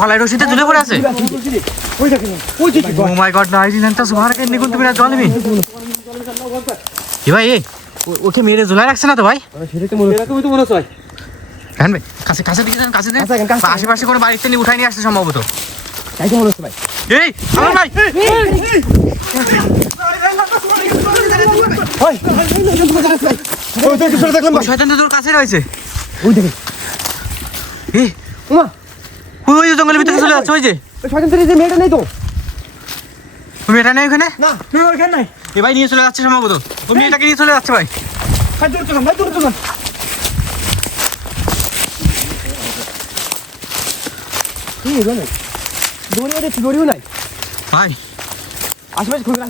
গলায় রশিতে ঝুলে পড়ে আছে। ও মাই গড, না আইজি নান্তা সুভার কে নিগুন তুমি না জল মি ভাই। ওকে মেরে ঝুলায় রাখছে না তো ভাই? সেটাই তো মনে হয়। হ্যাঁ ভাই, কাছে কাছে দিকে যান, কাছে দেন। আশেপাশে কোনো বাড়িতে নিয়ে উঠাই নিয়ে আসছে সম্ভবত। তাই তো মনে হচ্ছে ভাই। এই আমার ভাই, শয়তান তো তোর কাছে রয়েছে। ওই দেখেন, এই ওমা, ওই যে জঙ্গলের ভিতরে চলে যাচ্ছে। ওই যে শয়তান তো এই মেয়েটা নেই তো। ওই মেয়েটা নেই ওখানে। না ওখানে নাই। এ ভাই নিয়ে চলে যাচ্ছে সম্ভবত। ওই মেয়েটাকে নিয়ে চলে যাচ্ছে ভাই। ভাই দূর চলুন। কি জানেন, দড়িও নাই ভাই আশেপাশে খুঁজে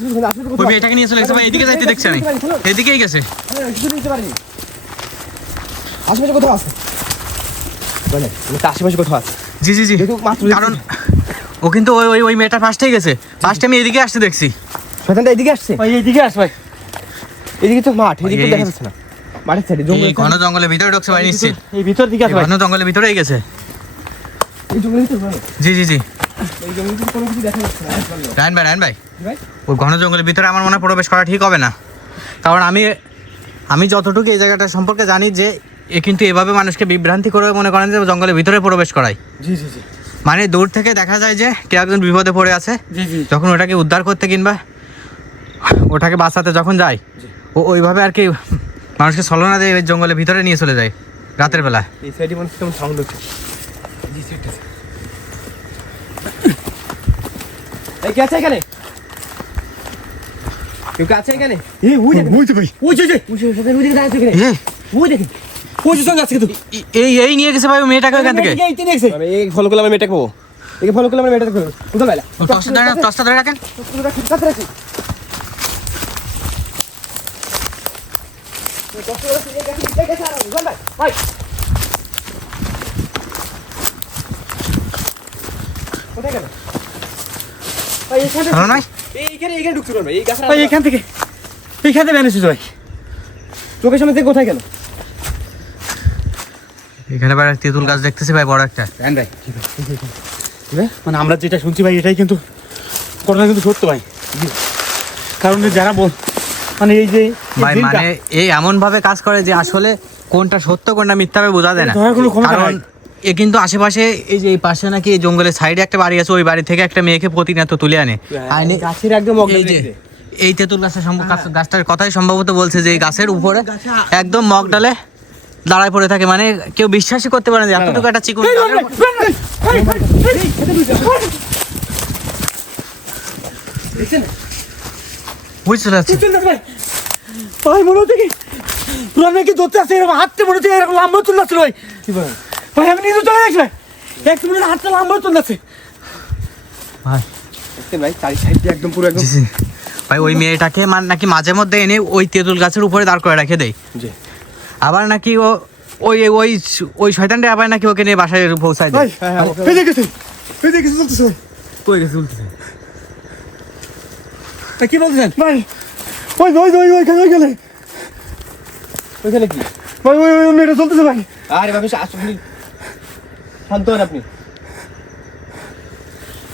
ওই মেয়েটাকে নিয়ে চলে গেছে ভাই। এদিকে যাইতে দেখছি আমি, এদিকেই গেছে। আশেপাশে কোথাও আছে আশেপাশে কোথাও আছে। জি জি জি, কারণ ও কিন্তু ওই মেয়েটার ফার্স্টেই গেছে। ফার্স্টে আমি এদিকে আসতে দেখছি। শয়তানটা এদিকে আসছে। ভাই এইদিকে আস ভাই। এদিকে তো মাঠ, এদিকে দেখা যাচ্ছে না। মাঠের সাইডে এই ঘন জঙ্গলের ভিতরে ঢুকছে ভাই নিশ্চিত। এই ভিতর দিকে আস ভাই। ঘন জঙ্গলের ভিতরেই গেছে। এই জঙ্গলের ভিতরে ভাই, জি জি জি, এই জঙ্গলের ভিতরে কোনো কিছু দেখা যাচ্ছে না। রায়ন ভাই ভাই ওই ঘন জঙ্গলের ভিতরে আমার মনে হয় প্রবেশ করা ঠিক হবে না। কারণ আমি যতটুকু এই জায়গাটা সম্পর্কে জানি যে এ কিন্তু এভাবে মানুষকে বিভ্রান্তি করে মনে করেন যে জঙ্গলের ভিতরে প্রবেশ করায়। জি জি জি, মানে দূর থেকে দেখা যায় যে কেউ একজন বিপদে পড়ে আছে, জি জি, যখন ওটাকে উদ্ধার করতে কিংবা ওটাকে বাঁচাতে যখন যায়, ও ওইভাবে আর কি মানুষকে ছলনা দিয়ে ওই জঙ্গলের ভিতরে নিয়ে চলে যায় রাতের বেলা। এই সাইডে মনে হচ্ছে কেমন সাউন্ড হচ্ছে। জি সেটা এই কে আছে এখানে? কেউ কে আছে এখানে? এই ওই দেখেন, ওই তো ভাই। ওই যে ওই শয়তান ওই দিকে দাঁড়াচ্ছে এখানে। এ, ওই দেখেন, ওই যে সঙ্গে আছে কিন্তু। এই নিয়ে গেছে ভাই ওই মেয়েটাকে ওখান থেকে। এই তিন দেখছে। আমি এই ফলো করলাম, আমি মেয়েটাকে পাবো। একে ফলো করলাম, আমি মেয়েটাকে পাবো। কোথায় পাইলা? টসটা ধরে রাখেন। কাছে রাখি। ভাই কোথায় গেল? ভাই এখানে ভালো নয় এইখানে ঢুকছিল ভাই, এই গাছের ভাই এখান থেকে বেরিয়েছিস ভাই। চোখের সামনে থেকে কোথায় গেল? এখানে ভাই তেঁতুল গাছ দেখতেছি ভাই, বড় একটা। হ্যাঁ ভাই, মানে আমরা যেটা শুনছি ভাই এটাই কিন্তু ঘটনা কিন্তু সত্য ভাই। কারণ যারা মানে এই যে ভাই মানে এই এমন ভাবে কাজ করে যে আসলে কোনটা সত্য কোনটা মিথ্যা হবে বোঝা যায় না। ধরার কোনো ক্ষমতা কারণ নাই। এ কিন্তু আশেপাশে এই যে এই পাশে নাকি এই জঙ্গলের সাইডে একটা বাড়ি আছে, ওই বাড়ি থেকে একটা মেয়েকে প্রতিনিয়ত তুলে আনে। গাছের একদম এই যে এই তেঁতুল গাছটার কথাই সম্ভবত বলছে যে এই গাছের উপরে একদম মগ ডালে দাঁড়ায় পড়ে থাকে। মানে কেউ বিশ্বাসই করতে পারে না যে এতটুকু একটা চিকন বুঝতে পারছি। ভাই মনে হচ্ছে কি পুরান মেয়েকে ধরতে আসছে, এরকম হাতটা মনে হচ্ছে এরকম লাম্বা চলে যাচ্ছে ভাই। ভাই আমি নিজে চলে যাচ্ছি ভাই, একটু মনে হাতটা লাম্বা চলে যাচ্ছে ভাই ভাই চারি সাইড দিয়ে একদম পুরো একদম। ভাই ওই মেয়েটাকে নাকি মাঝে মধ্যে এনে ওই তেঁতুল গাছের উপরে দাঁড় করে রেখে দেয়। আবার নাকি ও ওই ওই ওই শয়তানটা আবার নাকি ওকে নিয়ে বাসায় পৌঁছায় দেয়। এই দেখেছি চলতেছে ভাই। কই গেছে চলতেছে? তা কি বলছেন ভাই? ওইখানে গেলে ওইখানে কি ভাই ওই মেয়েটা চলতেছে ভাই। আরে বাবা আসুন, শান্ত হন আপনি।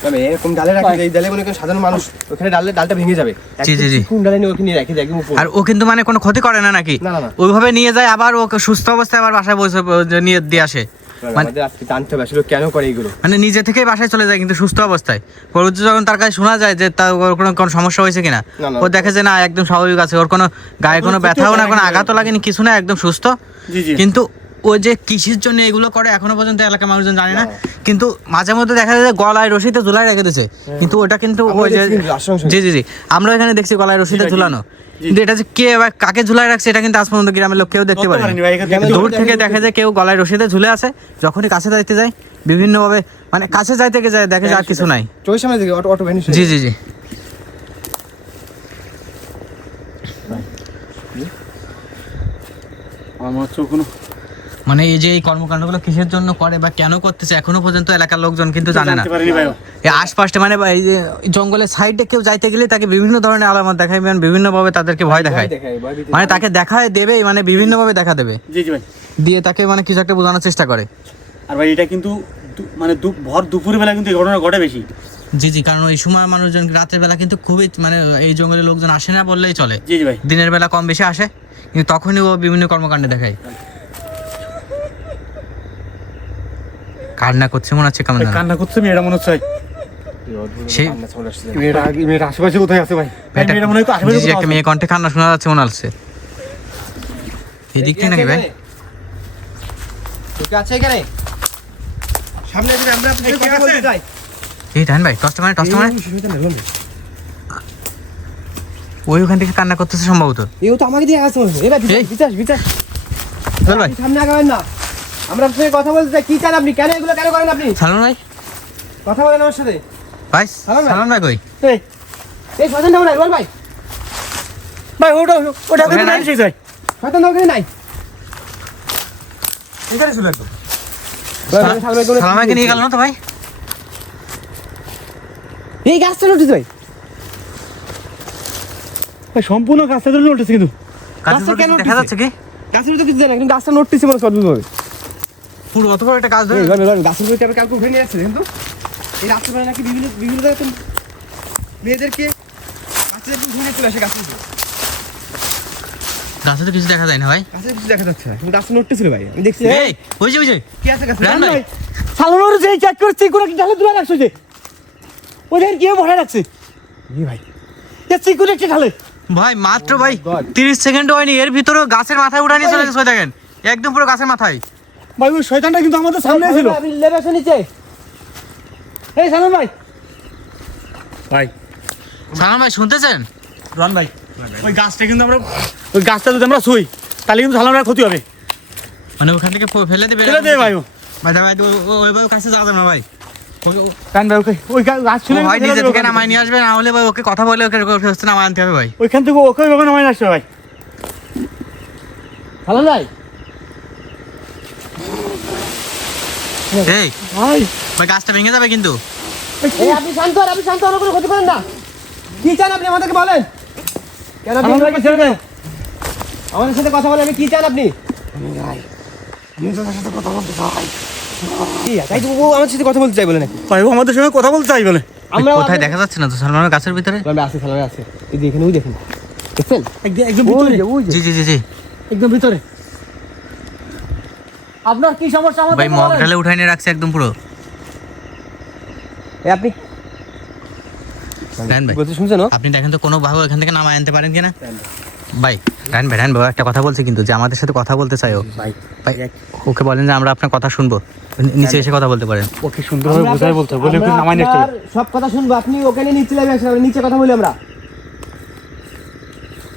তবে এরকম ডালে রাখি, এই ডালে মনে করেন সাধারণ মানুষ ওখানে ডালটা ভেঙে যাবে। জি জি জি, কোন ডালে নিয়ে ওখানে রেখে দেয় একদম উপরে। আর ও কিন্তু মানে কোনো ক্ষতি করে না নাকি, না। ওইভাবে নিয়ে যায় আবার ওকে সুস্থ অবস্থায় আবার বাসায় নিয়ে দিয়ে আসে। মানে আমাদের আজকে জানতে হবে আসলে কেন করে এইগুলো। মানে নিজে থেকেই বাসায় চলে যায় কিন্তু সুস্থ অবস্থায়। পরবর্তী যখন তার কাছে শোনা যায় যে তার কোনো সমস্যা হয়েছে কিনা, না। ও দেখে যে না একদম স্বাভাবিক আছে, ওর কোনো গায়ে কোনো ব্যথাও না, কোনো আঘাতও লাগেনি, কিছু না, একদম সুস্থ। কিন্তু ও যে কিসের জন্য এগুলো করে এখনো পর্যন্ত এলাকার মানুষজন জানে না। কিন্তু মাঝে মধ্যে দেখা যায় যে গলায় রশিতে ঝুলাই রেখে দিয়েছে, কিন্তু ওটা কিন্তু ওই যে জি জি জি আমরা এখানে দেখছি গলায় রশিতে ঝুলানো, কিন্তু এটা যে কে বা কাকে ঝুলাই রাখছে এটা কিন্তু আজ পর্যন্ত গ্রামের লোক কেউ দেখতে পারেনি। দূর থেকে দেখা যায় কেউ গলায় রশিতে ঝুলে আছে, যখনই কাছে যাইতে যায় বিভিন্নভাবে মানে কাছে যাইতে যায় দেখে যে আর কিছু নাই। চোখের সামনে থেকে অটো ভ্যানিশ। জি জি জি, আমার হচ্ছে কোনো মানে এই যে এই কর্মকাণ্ডগুলো কিসের জন্য করে বা কেন করতেছে এখনো পর্যন্ত এলাকার লোকজন কিন্তু জানে না। এই আশপাশে মানে এই যে জঙ্গলের সাইডে কেউ যাইতে গেলে তাকে বিভিন্ন ধরনের আলামত দেখায়, মানে বিভিন্ন ভাবে তাদেরকে ভয় দেখায়, মানে তাকে দেখায় দেবে, মানে বিভিন্ন ভাবে দেখা দেবে, জি জি ভাই, দিয়ে তাকে মানে কিছু একটা বোঝানোর চেষ্টা করে। আর ভাই এটা কিন্তু মানে ভর দুপুরের বেলা কিন্তু এই ঘটনা ঘটে বেশি। জি জি, কারণ ওই সময় মানুষজন রাতের বেলা কিন্তু খুবই মানে এই জঙ্গলে লোকজন আসে না বললেই চলে। জি জি ভাই, দিনের বেলা কম বেশি আসে, কিন্তু তখনই ও বিভিন্ন কর্মকাণ্ডে দেখায়। কান্না করছে মনে হচ্ছে কেমন ভাই যেন। কান্না করছে, মেয়েটা মনে হচ্ছে সেই মেয়েটা আশেপাশে কোথায় আছে ভাই? এটা মেয়েটা মনে হয় একটু জি আশেপাশে জি, একটা কোথাও মেয়ে কণ্ঠে কান্না শোনা যাচ্ছে মনে হচ্ছে। এদিক থেকে নাকি ভাই? আছে এখানে সামনে যদি আমরা আপনার সাথে কথা বলতে চাই। এই ডান ভাই, টসটা মানে ওই ওখান থেকে কান্না করতেছে সম্ভবত। এও তো আমাকে দিয়ে আসছে এ ভাই, এই। বিচার চল ভাই, সামনে আগাবেন না, আমরা আপনার সাথে কথা বলতে চাই। কি চান আপনি? কেন এগুলো কেন করেন আপনি? সালমান ভাই, কথা বলেন আমার সাথে। ভাই সালমান ভাই। সালমান ভাই কই? এই এই শয়তান দাও না রোল ভাই, ভাই ওটা ওখানে কিন্তু নাই? নাই যায়। শয়তান দাও কেন নাই? এখানে ছিল একদম। সালমান ভাইকে নিয়ে গেল না তো ভাই? এই গাছ চালু উঠেছে ভাই। ভাই সম্পূর্ণ গাছটা ধরে উঠেছে কিন্তু। কাছে গাছে কেন দেখা যাচ্ছে কি? গাছের তো কিছু জানি না, কিন্তু গাছটা নড়তেছে মনে সব ভাবে। পুরো অত বড় একটা গাছ ধরে। গাছের উপরে কেন কাউকে উঠে নিয়ে আসছে কিন্তু এই রাস্তা পারে নাকি বিভিন্ন বিভিন্ন জায়গায় মেয়েদেরকে গাছের উপরে উঠে চলে আসে। গাছের উপরে গাছে তো কিছু দেখা যায় না ভাই। গাছের কিছু দেখা যাচ্ছে না, কিন্তু গাছটা নড়তেছিল ভাই, আমি দেখছি। এই ওই যে কি আছে গাছে? রান ভাই, সালমানোর যে চেক করছে কোন একটা ঢালে তুলে রাখছে যে ওদের কি ভরে রাখছে এই ভাই এ চিকুন একটা ঢালে। ভাই মাত্র ভাই God. 30 সেকেন্ড হয়নি, এর ভিতরে গাছের মাথায় উঠে নিয়ে চলে গেছে। ওই দেখেন একদম পুরো গাছের মাথায়। ভাই ওই শয়তানটা কিন্তু আমাদের সামনে ছিল। আপনি লেবে আসো নিচে। এই সালমান ভাই, ভাই সালমান ভাই শুনতেছেন? রান ভাই, ওই গাছটা কিন্তু আমরা ওই গাছটা যদি আমরা শুই তাহলে কিন্তু সালমানের ক্ষতি হবে। মানে ওখান থেকে ফেলে দেবে? ফেলে দে ভাই ও। ভাই ভাই ওইভাবে কাছে যাওয়া যাবে না ভাই। রান ভাই ওকে ওই গাছ ছিল ভাই নিজে থেকে নামায় নিয়ে আসবে, না হলে ভাই ওকে কথা বলে ওকে নামায় আনতে হবে ভাই। ওইখান থেকে ওকে ওইভাবে নামাই আসবে ভাই। ভালো নাই এই ভাই ভাই গাছটা ভেঙে যাবে কিন্তু। এই আপনি শান্ত হন, আপনি শান্ত হন, কোনো ক্ষতি করেন না। কি চান আপনি আমাদেরকে বলেন? কেন আপনি সালমান ভাইকে ছেড়ে দে। আমাদের সাথে কথা বলেন? কি চান আপনি? কি তাই তো ও আমার সাথে কথা বলতে চাই বলে নাকি? ভাই ও আমাদের সঙ্গে কথা বলতে চাই বলে। আমরা কোথায় দেখা যাচ্ছে না তো সালমানের গাছের ভিতরে? আছে, সালামে আছে। এই দেখেন, ওই দেখেন, দেখছেন? একদম ওই ভিতরে, যে, ওই যে। জি জি জি জি একদম ভিতরে। আপনার কি সমস্যা আমাদের ভাই মগ ডালে উঠাই নিয়ে রাখছে একদম পুরো। এই আপনি রান ভাই, বলতে শুনছেন? আপনি দেখেন তো কোনো ভাবে এখান থেকে নামায় আনতে পারেন কিনা ভাই? রান ভাই একটা কথা বলছে কিন্তু, যে আমাদের সাথে কথা বলতে চাই ও। ভাই ভাই ওকে বলেন যে আমরা আপনার কথা শুনবো, নিচে এসে কথা বলতে পারেন। ওকে সুন্দরভাবে বোঝাই বলতে হবে, বলে ওকে আমরা নামাই নিয়ে আসতে হবে। আপনার সব কথা শুনবো, আপনি ওখানে নিচে নেমে আসেন, আমরা নিচে কথা বলি। আমরা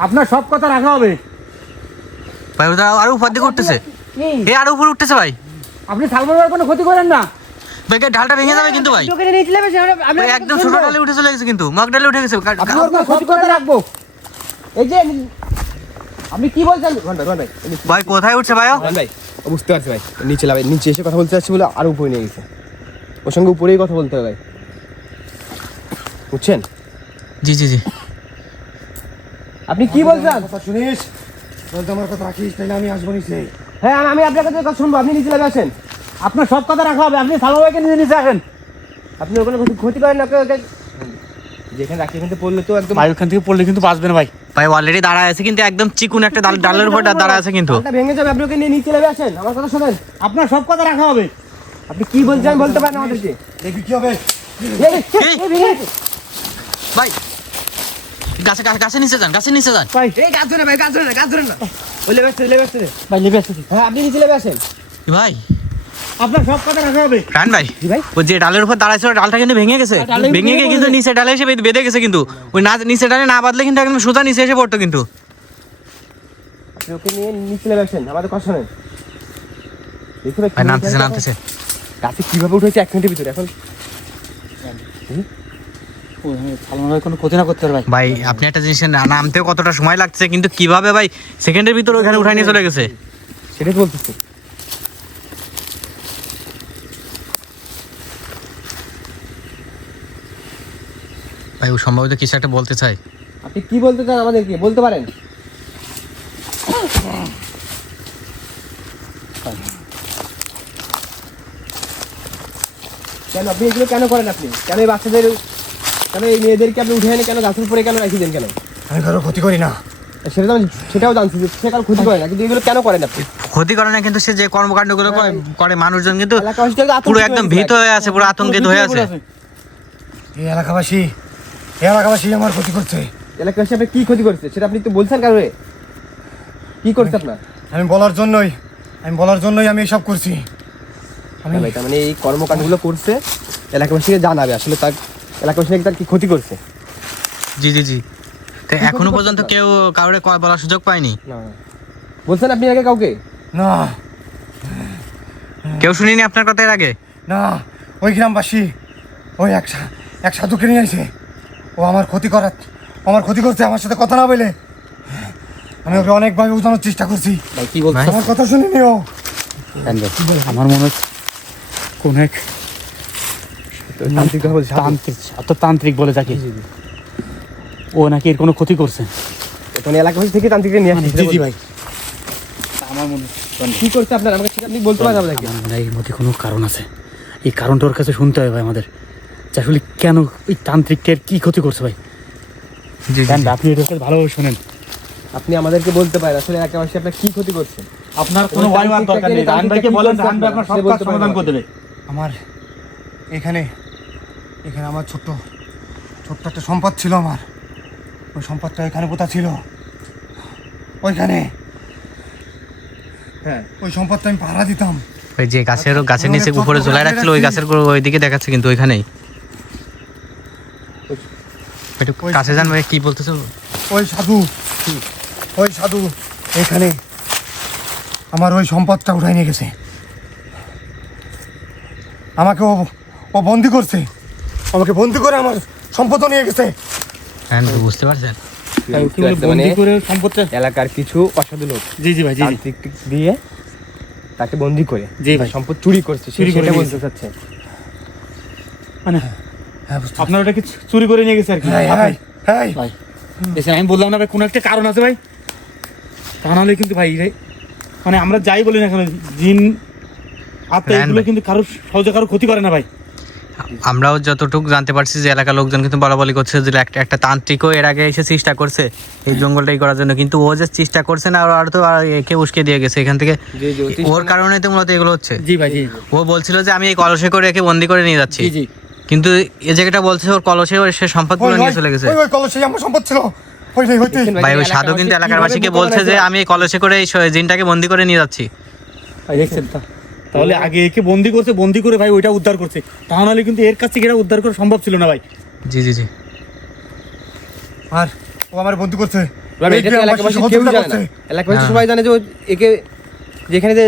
আপনার সব কথা রাখা হবে। ভাই ওটা আরো উপর দিকে উঠতেছে, এই আরো উপরে উঠতেছে ভাই। আপনি সালমানের কোনো ক্ষতি করেন না। ভাই ডালটা ভেঙে যাবে কিন্তু ভাই। ওখানে নিচে নেমে আসেন, আমরা ভাই একদম ছোট ডালে উঠে চলে গেছে কিন্তু, মগ ডালে উঠে গেছে। আপনি ওর কোনো ক্ষতি করতে রাখবো। এই যে আপনি কি বলছেন? ভাই ভাই কোথায় উঠছে ভাই ও? ভাই ও বুঝতে পারছি ভাই, নিচে লাভ নিচে এসে কথা বলতে যাচ্ছি বলে আরো উপরে নিয়ে গেছে। ওর সঙ্গে উপরেই কথা বলতে হবে ভাই, বুঝছেন? জি জি জি আপনি কি বলছেন? কথা শুনিস, বলতে আমার কথা রাখিস, তাইলে আমি আসবো নিচে। হ্যাঁ আমি আপনার কাছে কথা শুনবো, আপনি নিচে নেমে আসেন। আপনার সব কথা রাখা হবে। আপনি সালমান ভাইকে নিচে নিচে আসেন। আপনি ওখানে ক্ষতি করেন না, ওকে যেখানে রাখি এখান থেকে পড়লে তো একদম ভাই ওখান থেকে পড়লে কিন্তু বাঁচবে না ভাই। ভাই অলরেডি দাঁড়ায় আছে কিন্তু, একদম চিকুন একটা ডালের উপর দাঁড়ায় আছে কিন্তু। ডালটা ভেঙে যাবে, আপনি ওকে নিয়ে নিচে নেমে আসেন। আমার কথা শোনেন, আপনার সব কথা রাখা হবে। আপনি কি বলছেন বলতে পারেন আমাদেরকে? দেখবি কি হবে। ভাই গাছে নিচে যান, গাছে নিচে যান। ভাই এই গাছ ধরে ভাই, গাছ ধরে না। ওই লেবে আসছে। ভাই লেবে আসছে। হ্যাঁ আপনি নিচে নেমে আসেন। ভাই আপনার সব কথা রাখা হবে। রান ভাই, জি ভাই। ওই যে ডালের উপর দাঁড়াইছিল ডালটা কিন্তু ভেঙে গেছে, ডালে ভেঙে গিয়ে কিন্তু নিচে ডালে এসে বেঁধে গেছে কিন্তু। ওই নিচে ডালে না বাঁধলে কিন্তু একদম সোজা নিচে এসে পড়তো কিন্তু। আপনি ওকে নিয়ে নিচে নেমে আসেন, আমাদের কথা শোনেন। দেখুন ভাই নামতেছে গাছে কিভাবে উঠেছে 1 মিনিটের ভিতরে। এখন সালমান ভাই কোনো ক্ষতি না করতে পারে ভাই। ভাই আপনি একটা জিনিস নামতেও কতটা সময় লাগছে, কিন্তু কিভাবে ভাই সেকেন্ডের ভিতরে ওখানে উঠাই নিয়ে চলে গেছে। সেটাই তো বলতেছি। ভাই ও সম্ভবত কিছু একটা বলতে চাই। আপনি কি বলতে চান আমাদেরকে বলতে পারেন? কেন আপনি এগুলো কেন করেন? আপনি কেন এই বাচ্চাদের, কেন এই মেয়েদেরকে আপনি উঠে এনে কেন গাছের উপরে কেন রেখে দেন কেন? আমি কারো ক্ষতি করি না। সেটাও জানছি যে সে কারো ক্ষতি করে না, কিন্তু এগুলো কেন করেন আপনি? ক্ষতি করে না, কিন্তু সে যে কর্মকাণ্ডগুলো করে মানুষজন কিন্তু এলাকাবাসী তো পুরো একদম ভীত হয়ে আছে, পুরো আতঙ্কিত হয়ে আছে। এই এলাকাবাসী আমার ক্ষতি করছে। এলাকাবাসী আপনি কি ক্ষতি করছে সেটা আপনি তো বলছেন কারণে কি করছে আপনার? আমি বলার জন্যই আমি এসব করছি। আমি তার মানে এই কর্মকাণ্ডগুলো করছে এলাকাবাসীকে জানাবে আসলে তার এলাকাবাসী তার কি ক্ষতি করছে। জি জি জি। তো এখনো পর্যন্ত কেউ কাউরে বলার সুযোগ পায়নি? না বলছেন আপনি আগে কাউকে? না কেউ শুনিনি আপনার কথা এর আগে? না, ওই গ্রামবাসী ওই এক সাধুকে নিয়ে এসে ও আমার ক্ষতি করছে আমার সাথে কথা না বলে। আমি ওকে অনেকভাবে বোঝানোর চেষ্টা করছি, ভাই কি বলছেন? আমার কথা শুনিনি ও। আমার মনে হচ্ছে কোন এক তান্ত্রিক বলে যাকে, ও নাকি এর কোনো ক্ষতি করছে। এখন এলাকাবাসী থেকে তান্ত্রিককে নিয়ে আসছে। জি ভাই, আমার মনে কি করছে আপনার আমাকে সেটা আপনি বলতে পারবেন নাকি? আমার মনে হয় এর মধ্যে কোনো কারণ আছে। এই কারণটা ওর কাছে শুনতে হবে ভাই আমাদের, যে আসলে কেন ওই তান্ত্রিকটার কি ক্ষতি করছে ভাই। জি জি। আপনি এটা ভালোভাবে শোনেন। আপনি আমাদেরকে বলতে পারেন আসলে এলাকাবাসী আপনার কি ক্ষতি করছে। আপনার কোনো ভয় হওয়ার দরকার নেই, রান ভাইকে বলেন, রান ভাই আপনার সব কাজ সমাধান করে দেবে। আমার এখানে আমার ছোট্ট একটা সম্পদ ছিল। আমার ওই সম্পদটা এখানে কোথায় ছিল, ওইখানে। হ্যাঁ ওই সম্পদটা আমি পাহারা দিতাম। ওই যে গাছের নিচে উপরে ঝুলাই রাখছিল, ওই গাছের ওই দিকে দেখাচ্ছে, কিন্তু ওইখানেই। একটু কাছে যান ভাই, কি বলতেছো? ওই সাধু এখানে আমার ওই সম্পদটা উঠাই নিয়ে গেছে। আমাকে ও বন্দি করছে, আমাকে বন্দি করে আমার সম্পদও নিয়ে গেছে। হ্যাঁ বুঝতে পারছেন? কি বলে বন্দি করে সম্পদটা? এলাকার কিছু অসাধু লোক জি জি ভাই, জি জি তান্ত্রিক দিয়ে তাকে বন্দি করে জি ভাই, সম্পদ চুরি করছে, চুরি করে সেটা নিয়ে বলতে চাচ্ছে। মানে হ্যাঁ, বুঝতে আপনার ওটা কি চুরি করে নিয়ে গেছে আর কি? হ্যাঁ ভাই দেখেন, আমি বললাম না ভাই কোনো একটা কারণ আছে ভাই, তা নাহলে কিন্তু ভাই মানে আমরা যাই বলি না কেন, জিন আত্মা রায়হান এগুলো ভাই। কিন্তু সহজে কারো ক্ষতি করে না ভাই। আমরাও যতটুকু জানতে পারছি যে এলাকার লোকজন কিন্তু বলাবলি করছে যে একটা তান্ত্রিকও এর আগে এসে চেষ্টা করছে এই জঙ্গলটাই করার জন্য, কিন্তু ও যে চেষ্টা করছে না, আর তো আর একে উস্কে দিয়ে গেছে এখান থেকে। ওর কারণে তো মূলত এগুলো হচ্ছে। জি ভাই, জি ও বলছিল যে আমি এই কলসে করে একে বন্দি করে নিয়ে যাচ্ছি, জি জি। কিন্তু এই জায়গাটা বলছে ওর কলসে সে সম্পদগুলো নিয়ে চলে গেছে। ওই কলসে আমার সম্পদ ছিল। হইতে ভাই ওই সাধু কিন্তু এলাকারবাসীকে বলছে যে আমি এই কলসে করে এই জিনটাকে বন্দি করে নিয়ে যাচ্ছি। ভাই দেখছেন তাহলে আগে একে বন্দি করছে, বন্দি করে ভাই ওইটা উদ্ধার করছে, তা নাহলে কিন্তু এর কাছ থেকে এটা উদ্ধার করা সম্ভব ছিল না ভাই। জি জি জি। আর ও আমার বন্দি করছে। এলাকাবাসী কেউ জানে না, এলাকাবাসী সবাই জানে যে একে যেখানে যে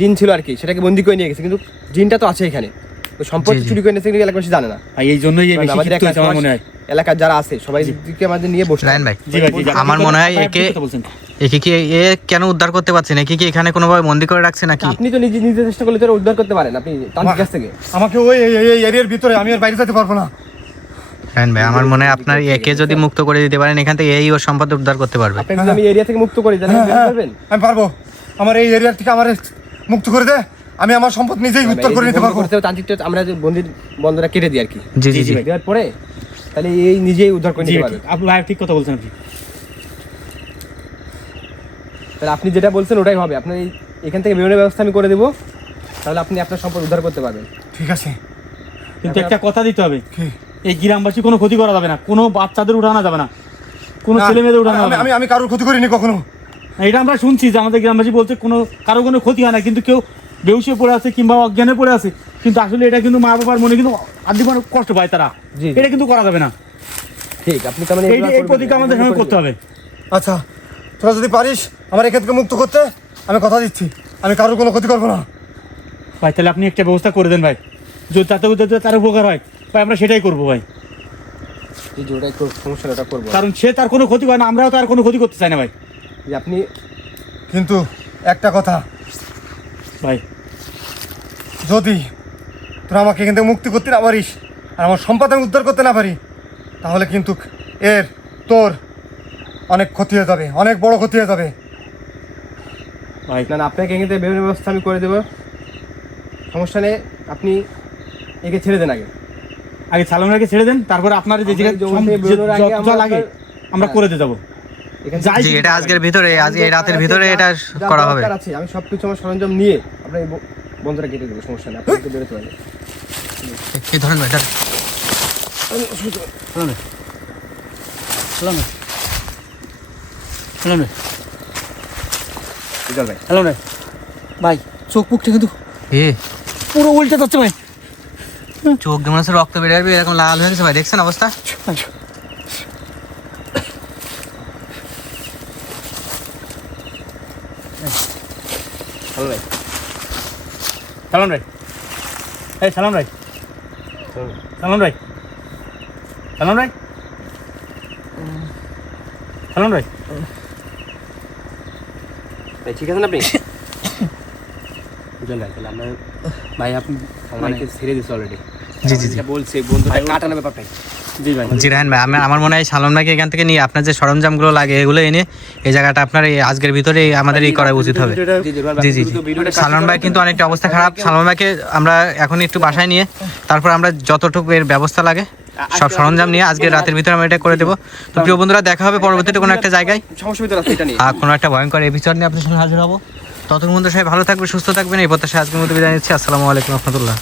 জিন ছিল আর কি সেটাকে বন্দি করে নিয়ে গেছে, কিন্তু জিনটা তো আছে এখানে, ওই সম্পদ জি, জি। চুরি করে নিয়েছে কিন্তু এলাকাবাসী জানে না। ভাই এই জন্যই এই বেশি আমাদের ক্ষিপ্ত হয়েছে আমার মনে হয়। এলাকার যারা আছে সবাই দিকে আমাদের নিয়ে বসে। রায়হান ভাই, জি ভাই, জি, আমার মনে হয় একে কি এ কেন উদ্ধার করতে পারছে না, একে কি এখানে কোনোভাবে বন্দি করে রাখছে নাকি? আপনি তো নিজে নিজে চেষ্টা করলে তো ওরা উদ্ধার করতে পারেন, আপনি তান্ত্রিক কাছ থেকে। আমাকে ওই এরিয়ার ভিতরে, আমি আর বাইরে যেতে পারবো না। রায়হান ভাই, আমার মনে হয় আপনার একে যদি মুক্ত করে দিতে পারেন এখান থেকে, এই ওর সম্পদ উদ্ধার করতে পারবে। আপনি যদি আমি এরিয়া থেকে মুক্ত করে দেন আপনি বের করবেন? আমি পারবো। আমার এই এরিয়ার থেকে আমার মুক্ত করে দে, আমি আমার সম্পদ নিজেই উত্তর করে নিতে পারবো। তান্ত্রিকটা আমরা যে বন্ধুরা কেটে দিই আর কি, জি জি জি। দেওয়ার পরে তাহলে এই নিজেই উদ্ধার করে নিতে পারবে। আপনি ভাই ঠিক কথা বলছেন আপনি। তাহলে আপনি যেটা বলছেন ওটাই হবে, আপনার এখান থেকে বেরোনোর ব্যবস্থা আমি করে দেবো, তাহলে আপনি আপনার সম্পদ উদ্ধার করতে পারবেন। ঠিক আছে, কিন্তু একটা কথা দিতে হবে, কি? এই গ্রামবাসী কোনো ক্ষতি করা যাবে না, কোনো বাচ্চাদের উঠানো যাবে না, কোনো ছেলে মেয়েদের উঠানো যাবে না। আমি কারোর ক্ষতি করিনি কখনো। এটা আমরা শুনছি যে আমাদের গ্রামবাসী বলছে কারো কোনো ক্ষতি হয় না, কিন্তু কেউ বেউসে পড়ে আছে কিংবা অজ্ঞানে পড়ে আছে, কিন্তু আসলে এটা কিন্তু মা বাবার মনে কিন্তু আদিবার কষ্ট পায় তারা। জি, জি। এটা কিন্তু করা যাবে না, ঠিক, আপনি তার মানে এই প্রতিজ্ঞা আমাদের সঙ্গে করতে হবে। আচ্ছা, তোরা যদি পারিস আমার এখান থেকে মুক্ত করতে, আমি কথা দিচ্ছি আমি কারোর কোনো ক্ষতি করবো না। ভাই তাহলে আপনি একটা ব্যবস্থা করে দেন ভাই, যদি তাতে তার উপকার হয় ভাই, আমরা সেটাই করবো ভাই। জি, ওটাই সমস্যা, ওটা করবো। কারণ সে তার কোনো ক্ষতি করে না, আমরাও তার কোনো ক্ষতি করতে চাই না ভাই। যে আপনি কিন্তু একটা কথা ভাই, যদি তোরা আমাকে এখান থেকে মুক্তি করতে না পারিস আর আমার সম্পদ আমি উদ্ধার করতে না পারি, তাহলে কিন্তু তোর অনেক ক্ষতি হয়ে যাবে, অনেক বড় ক্ষতি হয়ে যাবে। ভাই না আপনাকে এখান থেকে বেরোনোর ব্যবস্থা আমি করে দেবো, সমস্যা নেই। আপনি একে ছেড়ে দেন আগে। আগে সালামকে ছেড়ে দেন, তারপরে আপনার যে জায়গায় যত লাগে আমরা করে দিয়ে যাবো। যাই জি, এটা আজকের ভিতরে, আজকে এই রাতের ভিতরে এটা করা হবে। আছে, আমি সবকিছু আমার সরঞ্জাম নিয়ে আপনার এই বন্ধুরা কেটে দেবো, সমস্যা নেই, আপনি একটু বেরোতে পারবেন। কি ধরেন এটা বিকাল ভাই হ্যালো ভাই, চোখ মুখটা কিন্তু এ পুরো উল্টে যাচ্ছে ভাই। চোখ যেমন আছে রক্ত বেরিয়ে আসবে এরকম লাল হয়ে গেছে ভাই, দেখছেন অবস্থা? ভালো ভাই, সালাম ভাই, এই সালাম ভাই, সালাম ভাই, সালাম ভাই, সালাম ভাই। ভাই ঠিক আছেন আপনি? বুঝলেন ভাই, তাহলে আমরা ভাই আপনি আমাকে ছেড়ে দিচ্ছে অলরেডি। জি জি জি বলছে বন্ধুটা কাটানোর ব্যাপারটাই। জি ভাই, জি রায়হান ভাই, আমার মনে হয় সালমান ভাইকে এখান থেকে নিয়ে আপনার যে সরঞ্জামগুলো লাগে এগুলো এনে এই জায়গাটা আপনার এই আজকের ভিতরে আমাদের এই করা উচিত হবে। জি জি জি, সালমান ভাই কিন্তু অনেকটা অবস্থা খারাপ। সালমান ভাইকে আমরা এখন একটু বাসায় নিয়ে তারপর আমরা যতটুকু এর ব্যবস্থা লাগে সব সরঞ্জাম নিয়ে আজকে রাতের ভিতরে আমরা এটা করে দেবো। তো প্রিয় বন্ধুরা, দেখা হবে পরবর্তীতে কোনো একটা জায়গায় সমস্যা ভিতরে আছে এটা নিয়ে। আর কোনো একটা ভয়ঙ্কর এপিসোড নিয়ে আপনার সামনে হাজির হবো। ততক্ষণ পর্যন্ত সবাই ভালো থাকবে, সুস্থ থাকবেন, এই প্রত্যাশায় আজকের মতো বিদায় নিচ্ছি। আসসালামু আলাইকুম রহমতুল্লাহ।